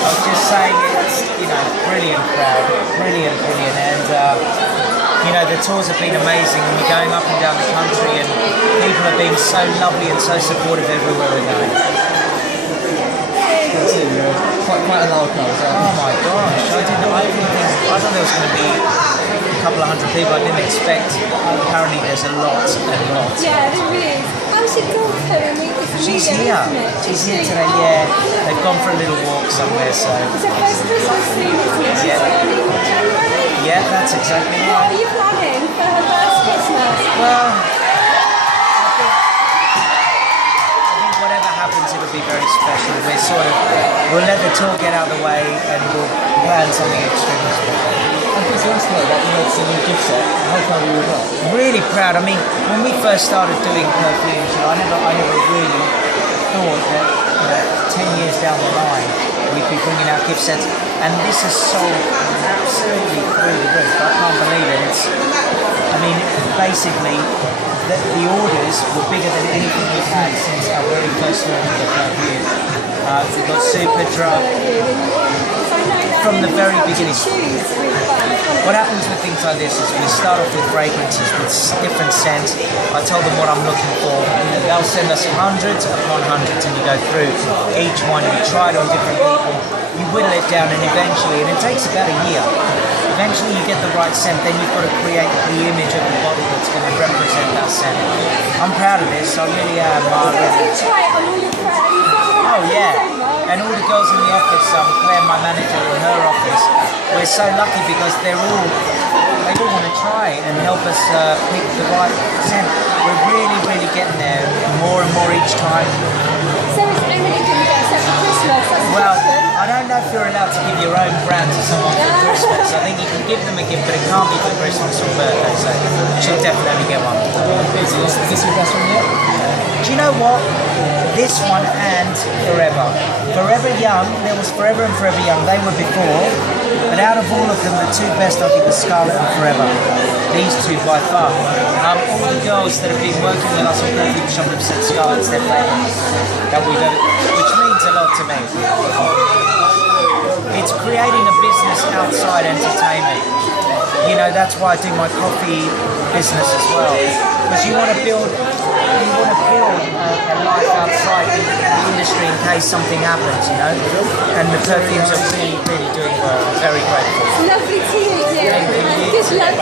was just saying it's, brilliant crowd, brilliant, and the tours have been amazing, and we're going up and down the country, and people have been so lovely and so supportive everywhere we're going. Quite a loud crowd. Oh my gosh, I thought there was going to be a couple of hundred people. I didn't expect. Apparently there's a lot and lots. Yeah, there is. How's your daughter? She's here. She's here today, yeah. They've gone for a little walk somewhere, so. It's her first Christmas soon, isn't it? She's going in January. Yeah, that's exactly What right. are you planning for her first Christmas? Well, I think whatever happens, it'll be very special. We'll let the tour get out of the way and we'll plan something extremely special. I'm just last night that you had some new gift set. How proud were you of that? Really proud. I mean, when we first started doing perfumes, I never really thought that 10 years down the line we'd be bringing out gift sets, and this has sold absolutely through the roof. I can't believe it. Basically, the orders were bigger than anything we've had since our very first launch of the perfume. We've got Superdrug from the very beginning. What happens with things like this is we start off with fragrances with different scents. I tell them what I'm looking for. They'll send us hundreds upon hundreds, and you go through each one. You try it on different people. You whittle it down, and eventually, and it takes about a year. Eventually, you get the right scent. Then you've got to create the image of the bottle that's going to represent that scent. I'm proud of this. I really am. You try it on all your friends. Oh yeah, and all the girls in the office, Claire, my manager, in her office, we're so lucky because they all want to try and help us pick the right scent. We're really getting there more and more each time. So is Emily going to get set for Christmas? Well, I don't know if you're allowed to give your own brand to someone for Christmas. I think you can give them a gift, but it can't be for Christmas or birthday, so she'll definitely get one. Is this your best one yet? Do you know what? This one and Forever. Forever Young, there was Forever and Forever Young, they were before, but out of all of them, the two best I think are Scarlet and Forever. These two by far. All the girls that have been working with us on Perfume Shop have said Scarlet's their favourite that we've ever, which means a lot to me. It's creating a business outside entertainment. That's why I do my coffee business as well. Because you want to build a life outside the industry in case something happens, And the perfumes are really doing well. I'm very grateful. Lovely to meet you. Good luck.